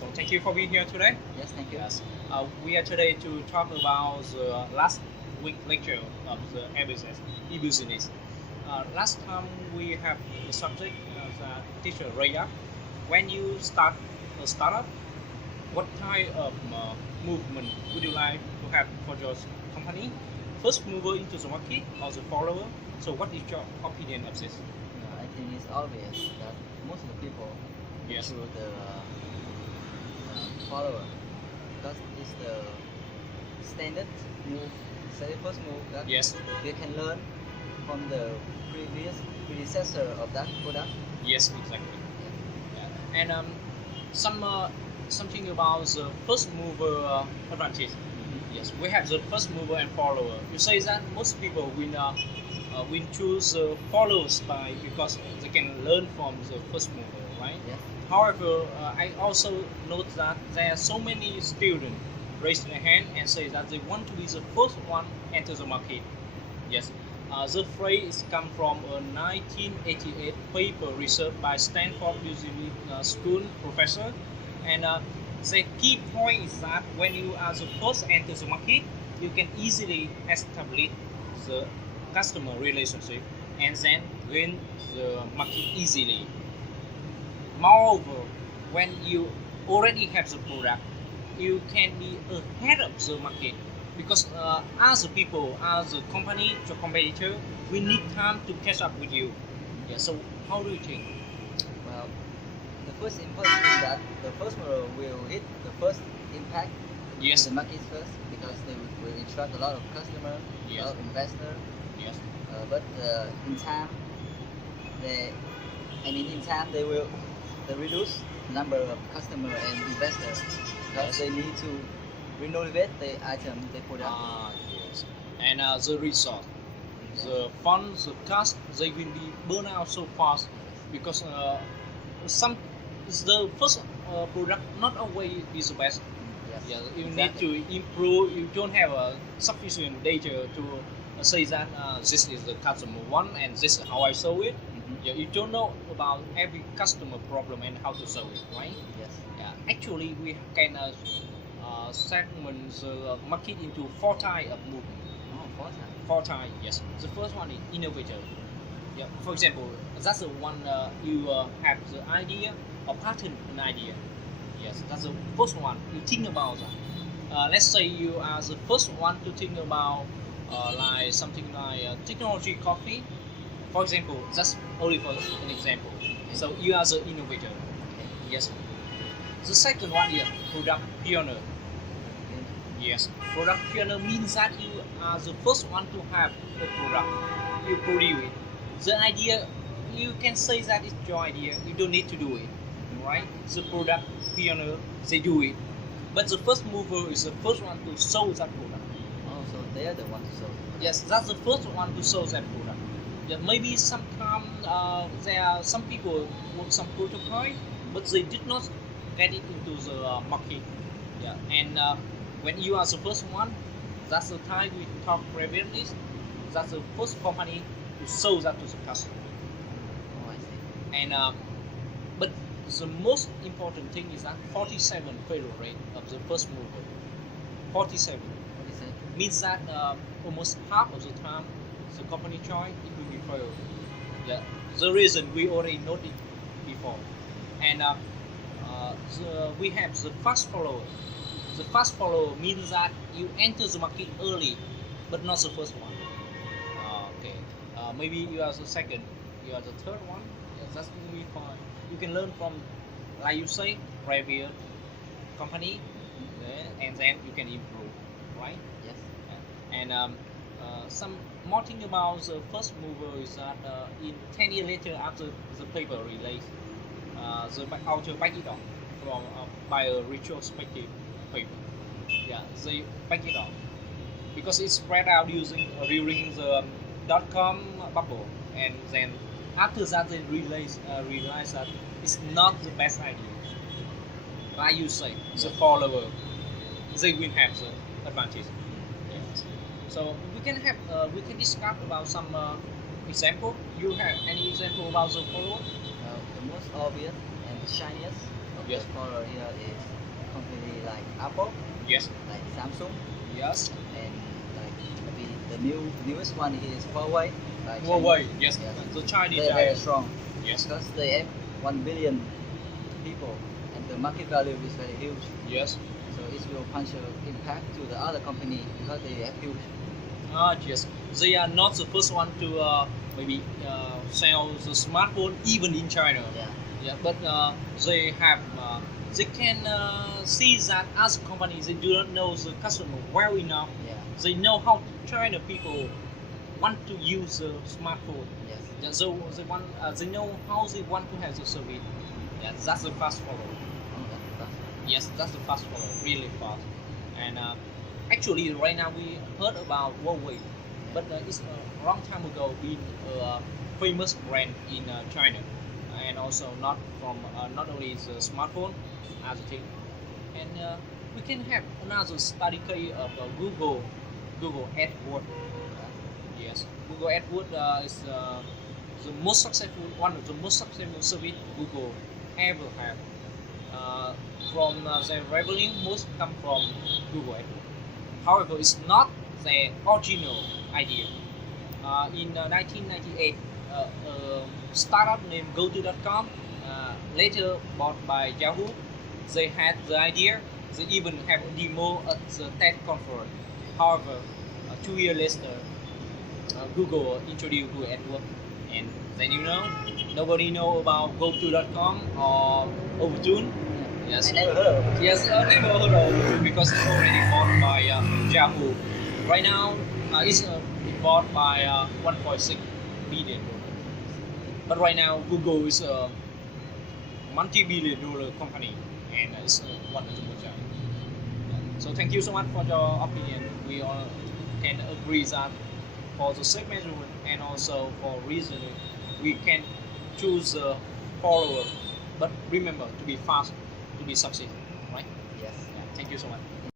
So thank you for being here today. Yes, thank you. Yes. We are today to talk about the last week lecture of the e-business. Last time we have the subject the teacher Raya. When you start a startup, what type of movement would you like to have for your company? First mover into the market or the follower? So what is your opinion of this? I think it's obvious that most of the people Yes. choose the follower because it's the standard move, say first move that Yes. they can learn from the previous predecessor of that product. Yes, exactly. Yeah. And something about the first mover advantage. Yes, we have the first mover and follower. You say that most people will choose followers by because they can learn from the first mover, right? Yes. However, I also note that there are so many students raise their hand and say that they want to be the first one enter the market. Yes. The phrase comes from a 1988 paper researched by Stanford University School professor, and the key point is that when you are the first enter the market, you can easily establish the customer relationship and then win the market easily. Moreover, when you already have the product, you can be ahead of the market because as a people, as a company, your competitor, we need time to catch up with you. Yeah. So how do you think? Well, the first important thing is that the first mover will hit the first impact Yes. in the market first because they will attract a lot of customers, Yes. a lot of investors. Yes. But in time, in time they will reduce number of customer and investors because they need to renovate the item they put up. Yes. And the result, the funds, the cost, they will be burned out so fast because some the first product not always is the best. Yes. Yeah, you exactly. need to improve. You don't have sufficient data to say that this is the customer one and this is how I solve it. Yeah, you don't know about every customer problem and how to solve it, right? Yes. Yeah, actually we can segment the market into four types of movement. Oh, four times. Four types, yes. The first one is innovator. Yeah, for example, that's the one you have the idea or patent an idea. Yes, that's the first one. You think about that. Let's say you are the first one to think about like something like technology coffee. For example, that's only for an example. So you are the innovator. Okay. Yes. The second one is product pioneer. Yes, product pioneer means that you are the first one to have the product. You produce it. The idea, you can say that it's your idea. You don't need to do it, right? The product pioneer, they do it. But the first mover is the first one to sell that product. Oh, so they are the one to sell. Yes, that's the first one to sell that product. Yeah, maybe sometimes there are some people want some prototype, but they did not get it into the market. Yeah, and when you are the first one, that's the time we talk previously. That's the first company to sell that to the customer. Oh, I see. And but the most important thing is that 47 failure rate of the first mover. 47 What is it? means that almost half of the time the company try it will be failed. Yeah, the reason we already noted before, and we have the fast follower. The fast follower means that you enter the market early, but not the first one. Okay, maybe you are the second, you are the third one. Yeah, that's will be fine. You can learn from, like you say, previous company, and then you can improve, right? Yes. And some more thing about the first mover is that in 10 years later after the paper release, the author back it up from by a retrospective paper. Yeah, they back it up because it's spread out using during the .com bubble, and then after that they realize that it's not the best idea. Like you say, the follower, they will have the advantage. Yes. So we can discuss about some example. You have any example about the follower? The most obvious and the shiniest of Yes. The follower here is company like Apple, Yes. like Samsung, Yes. and like maybe the newest one is Huawei. Like Huawei. Chinese. Yes. The Chinese They're very giant. strong Yes. because they have 1 billion people and the market value is very huge. Yes. So it will punch an impact to the other company because they have huge. Yes. They are not the first one to maybe sell the smartphone even in China. Yeah. Yeah, but they have they can see that as a company they do not know the customer well enough. Yeah. They know how China people want to use the smartphone. Yes. Yeah, so they know how they want to have the service. Yeah, that's the fast follow. Oh, that's fast. Yes, that's the fast follow, really fast. And actually, right now we heard about Huawei, but it's a long time ago been a famous brand in China, and also not from not only the smartphone as a thing. And we can have another study case of Google AdWords. Yes, Google AdWords is the most successful one of the most successful service Google ever have. From their revenue most come from Google AdWords. However, it's not the original idea. In 1998, startup named GoTo.com, later bought by Yahoo, they had the idea. They even have a demo at the TED conference. However, 2 years later, Google introduced Google AdWords, and then nobody know about GoTo.com or Overtune. Yes. I never heard of it. Yes, I never heard of it because it's already bought by Yahoo. Right now, it's bought by 1.6 billion. But right now, Google is a multi-billion dollar company, and it's one of the most giant. So thank you so much for your opinion. We all can agree that for the safe measurement and also for reasoning, we can choose a follower. But remember to be fast to be succeed, right? Yes. Yeah, thank you so much.